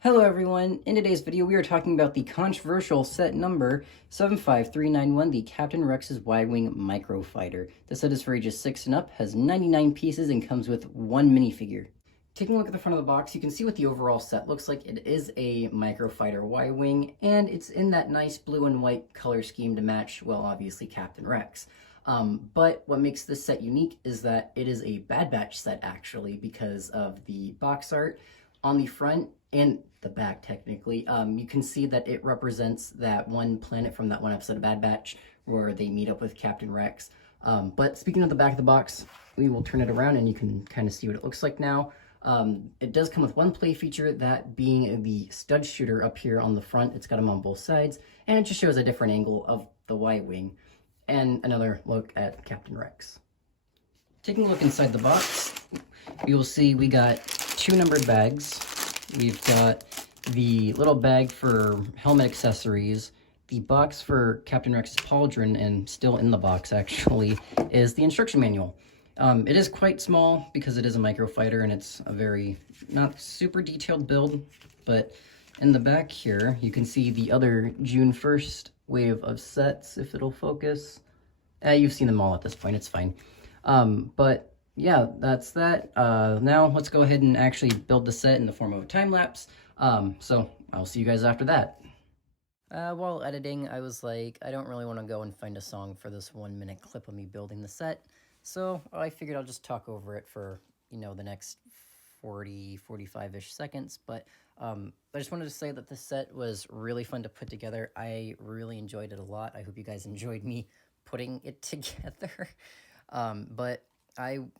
Hello everyone, in today's video we are talking about the controversial set number 75391, the Captain Rex's Y-Wing Microfighter. The set is for ages 6 and up, has 99 pieces, and comes with one minifigure. Taking a look at the front of the box, you can see what the overall set looks like. It is a Microfighter Y-Wing, and it's in that nice blue and white color scheme to match, well, obviously Captain Rex. But what makes this set unique is that it is a Bad Batch set, actually, because of the box art on the front and the back, technically. You can see that it represents that one planet from that one episode of Bad Batch where they meet up with Captain Rex. But speaking of the back of the box, we will turn it around and you can kind of see what it looks like now. It does come with one play feature, that being the stud shooter up here on the front. It's got them on both sides, and it just shows a different angle of the Y-Wing. And another look at Captain Rex. Taking a look inside the box, you will see we got two numbered bags. We've got the little bag for helmet accessories. The box for Captain Rex's pauldron, and still in the box actually, is the instruction manual. It is quite small because it is a microfighter and it's a very not super detailed build, but in the back here you can see the other June 1st wave of sets, if it'll focus. You've seen them all at this point, it's fine. But yeah, that's that. Now let's go ahead and actually build the set in the form of a time lapse. So I'll see you guys after that. While editing, I was like, I don't really want to go and find a song for this 1 minute clip of me building the set. So I figured I'll just talk over it for, the next 45-ish seconds. But I just wanted to say that this set was really fun to put together. I really enjoyed it a lot. I hope you guys enjoyed me putting it together. But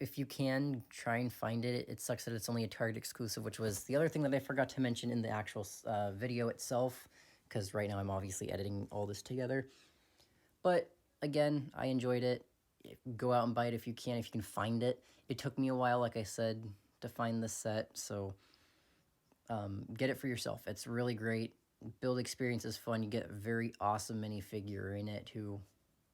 if you can, try and find it. It sucks that it's only a Target exclusive, which was the other thing that I forgot to mention in the actual video itself, because right now I'm obviously editing all this together. But again, I enjoyed it. Go out and buy it if you can find it. It took me a while, like I said, to find this set, so get it for yourself. It's really great. Build experience is fun. You get a very awesome minifigure in it who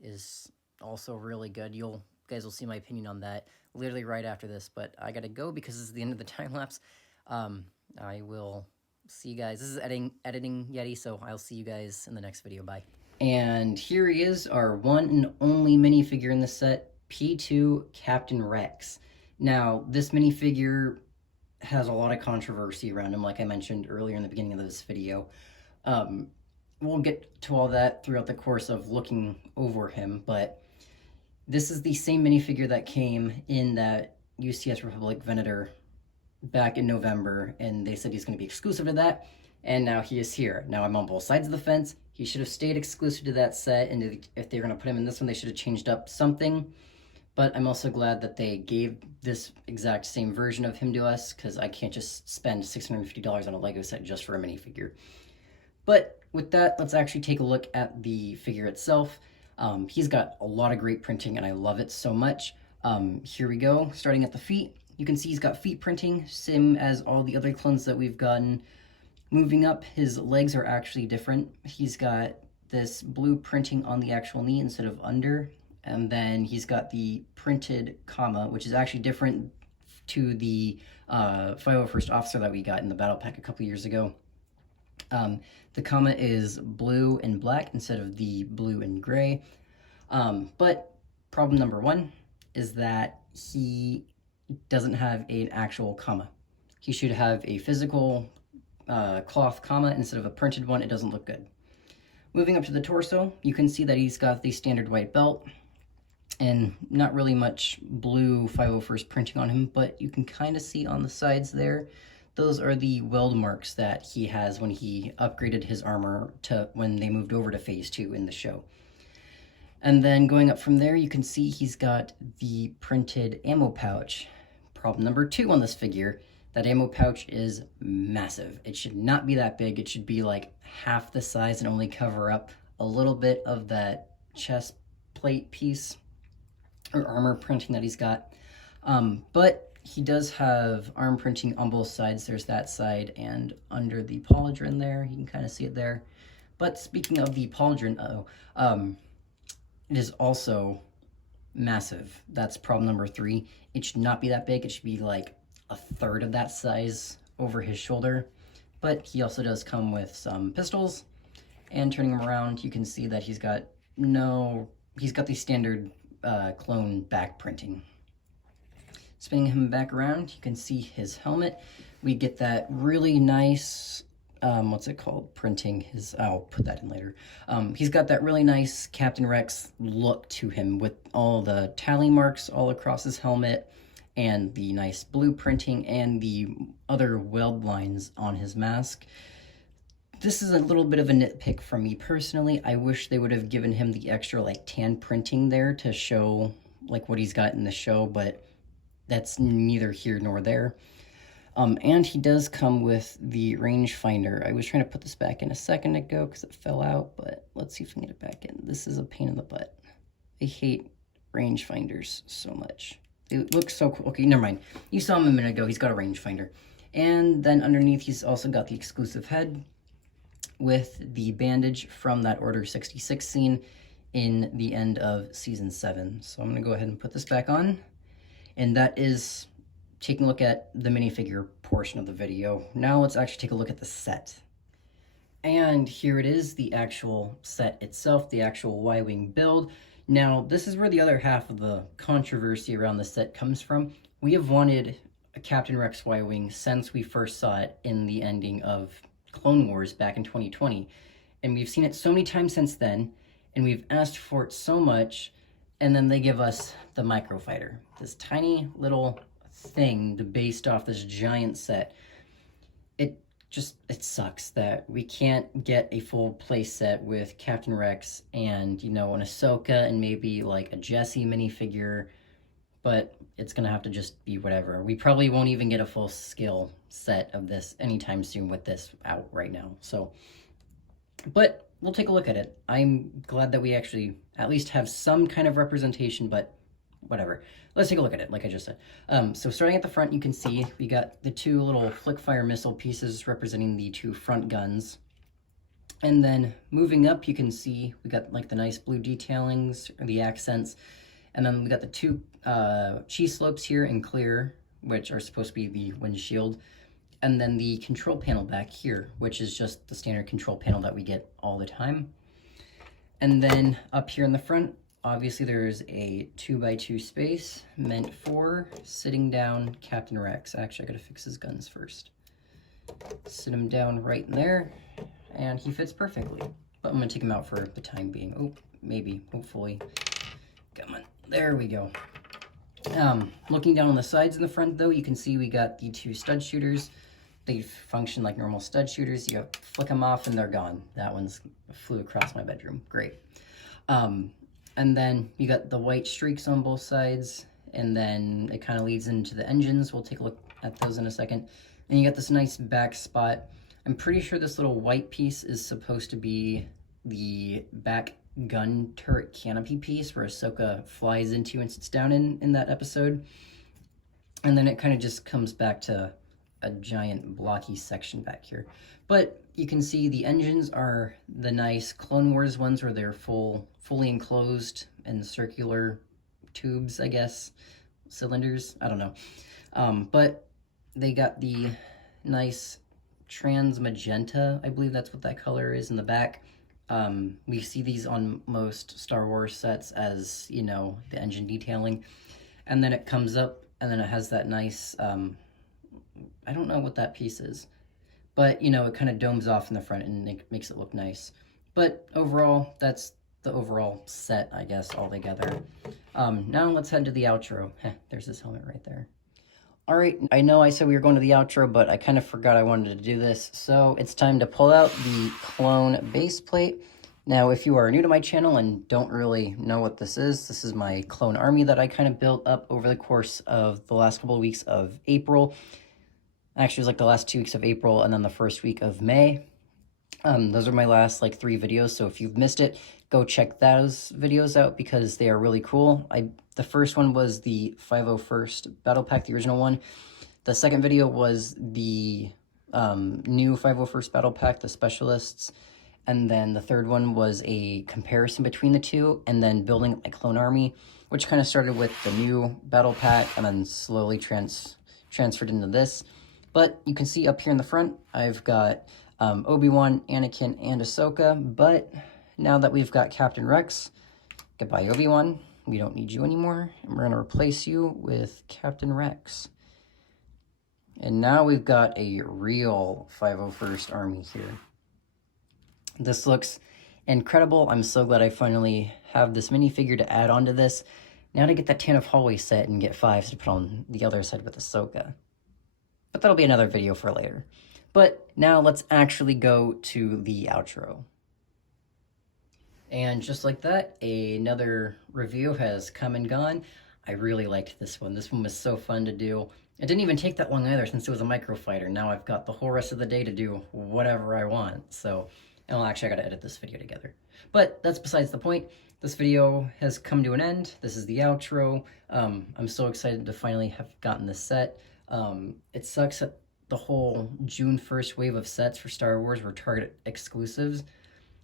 is also really good. You guys will see my opinion on that literally right after this, but I gotta go because this is the end of the time lapse. I will see you guys. This is editing Yeti, so I'll see you guys in the next video. Bye. And here he is, our one and only minifigure in the set, P2 Captain Rex. Now, this minifigure has a lot of controversy around him, like I mentioned earlier in the beginning of this video. We'll get to all that throughout the course of looking over him, but this is the same minifigure that came in that UCS Republic Venator back in November, and they said he's going to be exclusive to that, and now he is here. Now I'm on both sides of the fence. He should have stayed exclusive to that set, and if they were going to put him in this one, they should have changed up something. But I'm also glad that they gave this exact same version of him to us, because I can't just spend $650 on a Lego set just for a minifigure. But with that, let's actually take a look at the figure itself. He's got a lot of great printing, and I love it so much. Here we go, starting at the feet. You can see he's got feet printing, same as all the other clones that we've gotten. Moving up, his legs are actually different. He's got this blue printing on the actual knee instead of under, and then he's got the printed comma, which is actually different to the 501st Officer that we got in the battle pack a couple years ago. The comma is blue and black instead of the blue and gray. But problem number one is that he doesn't have an actual comma. He should have a physical cloth comma instead of a printed one. It doesn't look good. Moving up to the torso, you can see that he's got the standard white belt and not really much blue 501st printing on him, but you can kind of see on the sides there, those are the weld marks that he has when he upgraded his armor to when they moved over to Phase 2 in the show. And then going up from there, you can see he's got the printed ammo pouch. Problem number two on this figure, that ammo pouch is massive. It should not be that big. It should be like half the size and only cover up a little bit of that chest plate piece or armor printing that he's got. But he does have arm printing on both sides. There's that side and under the pauldron there. You can kind of see it there. But speaking of the pauldron, it is also massive. That's problem number three. It should not be that big. It should be like a third of that size over his shoulder. but he also does come with some pistols. And turning him around, you can see that he's got the standard clone back printing. Spinning him back around, you can see his helmet. We get that really nice, what's it called? Printing his, I'll put that in later. He's got that really nice Captain Rex look to him with all the tally marks all across his helmet and the nice blue printing and the other weld lines on his mask. This is a little bit of a nitpick from me personally. I wish they would have given him the extra like tan printing there to show like what he's got in the show, but that's neither here nor there. And he does come with the rangefinder. I was trying to put this back in a second ago because it fell out, but let's see if we can get it back in. This is a pain in the butt. I hate rangefinders so much. They look so cool. Okay, never mind. You saw him a minute ago. He's got a rangefinder. And then underneath, he's also got the exclusive head with the bandage from that Order 66 scene in the end of Season 7. So I'm going to go ahead and put this back on. And that is taking a look at the minifigure portion of the video. Now let's actually take a look at the set. And here it is, the actual set itself, the actual Y-Wing build. Now, this is where the other half of the controversy around the set comes from. We have wanted a Captain Rex Y-Wing since we first saw it in the ending of Clone Wars back in 2020. And we've seen it so many times since then, and we've asked for it so much, and then they give us the Microfighter, this tiny little thing based off this giant set. It sucks that we can't get a full play set with Captain Rex and, an Ahsoka and maybe like a Jessie minifigure, but it's gonna have to just be whatever. We probably won't even get a full scale set of this anytime soon with this out right now. So, but we'll take a look at it. I'm glad that we actually at least have some kind of representation, but whatever. Let's take a look at it, like I just said. So starting at the front, you can see we got the two little flick fire missile pieces representing the two front guns. And then moving up, you can see we got like the nice blue detailings, or the accents. And then we got the two cheese slopes here in clear, which are supposed to be the windshield. And then the control panel back here, which is just the standard control panel that we get all the time. And then up here in the front, obviously there's a 2x2 space meant for sitting down Captain Rex. Actually, I gotta fix his guns first. Sit him down right in there, and he fits perfectly. But I'm gonna take him out for the time being. Oh, maybe, hopefully. Come on, there we go. Looking down on the sides in the front though, you can see we got the two stud shooters. They function like normal stud shooters. You flick them off and they're gone. That one's flew across my bedroom. Great. And then you got the white streaks on both sides, and then it kind of leads into the engines. We'll take a look at those in a second. And you got this nice back spot. I'm pretty sure this little white piece is supposed to be the back gun turret canopy piece where Ahsoka flies into and sits down in that episode. And then it kind of just comes back to a giant blocky section back here. But you can see the engines are the nice Clone Wars ones where they're fully enclosed and circular tubes, I guess, cylinders, I don't know. But they got the nice trans magenta, I believe that's what that color is in the back. We see these on most Star Wars sets as, the engine detailing. And then it comes up and then it has that nice, I don't know what that piece is. But, it kind of domes off in the front and it makes it look nice. But overall, that's the overall set, I guess, all together. Now let's head to the outro. There's this helmet right there. All right, I know I said we were going to the outro, but I kind of forgot I wanted to do this. So it's time to pull out the clone base plate. Now, if you are new to my channel and don't really know what this is my clone army that I kind of built up over the course of the last couple of weeks of April. Actually, it was like the last 2 weeks of April and then the first week of May. Those are my last 3 videos, so if you've missed it, go check those videos out because they are really cool. The first one was the 501st Battle Pack, the original one. The second video was the new 501st Battle Pack, the Specialists. And then the third one was a comparison between the two and then building a clone army, which kind of started with the new Battle Pack and then slowly transferred into this. But you can see up here in the front, I've got Obi-Wan, Anakin, and Ahsoka. But now that we've got Captain Rex, goodbye Obi-Wan, we don't need you anymore. And we're going to replace you with Captain Rex. And now we've got a real 501st Army here. This looks incredible. I'm so glad I finally have this minifigure to add onto this. Now to get that Tan of Hallway set and get 5s to put on the other side with Ahsoka. But that'll be another video for later. But now let's actually go to the outro. And just like that, another review has come and gone. I really liked this one. This one was so fun to do. It didn't even take that long either since it was a microfighter. Now I've got the whole rest of the day to do whatever I want. So, well, actually I gotta edit this video together. But that's besides the point. This video has come to an end. This is the outro. I'm so excited to finally have gotten this set. It sucks that the whole June 1st wave of sets for Star Wars were Target exclusives.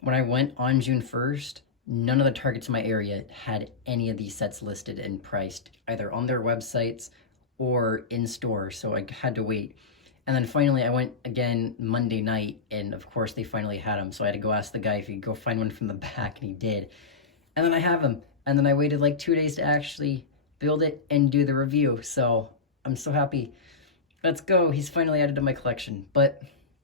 When I went on June 1st, none of the Targets in my area had any of these sets listed and priced, either on their websites or in store, so I had to wait. And then finally I went again Monday night, and of course they finally had them, so I had to go ask the guy if he could go find one from the back, and he did. And then I have them, and then I waited like 2 days to actually build it and do the review, so I'm so happy. Let's go, he's finally added to my collection. But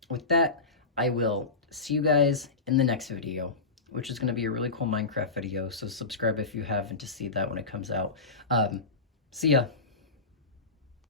with that, I will see you guys in the next video, which is going to be a really cool Minecraft video, so subscribe if you haven't to see that when it comes out. See ya.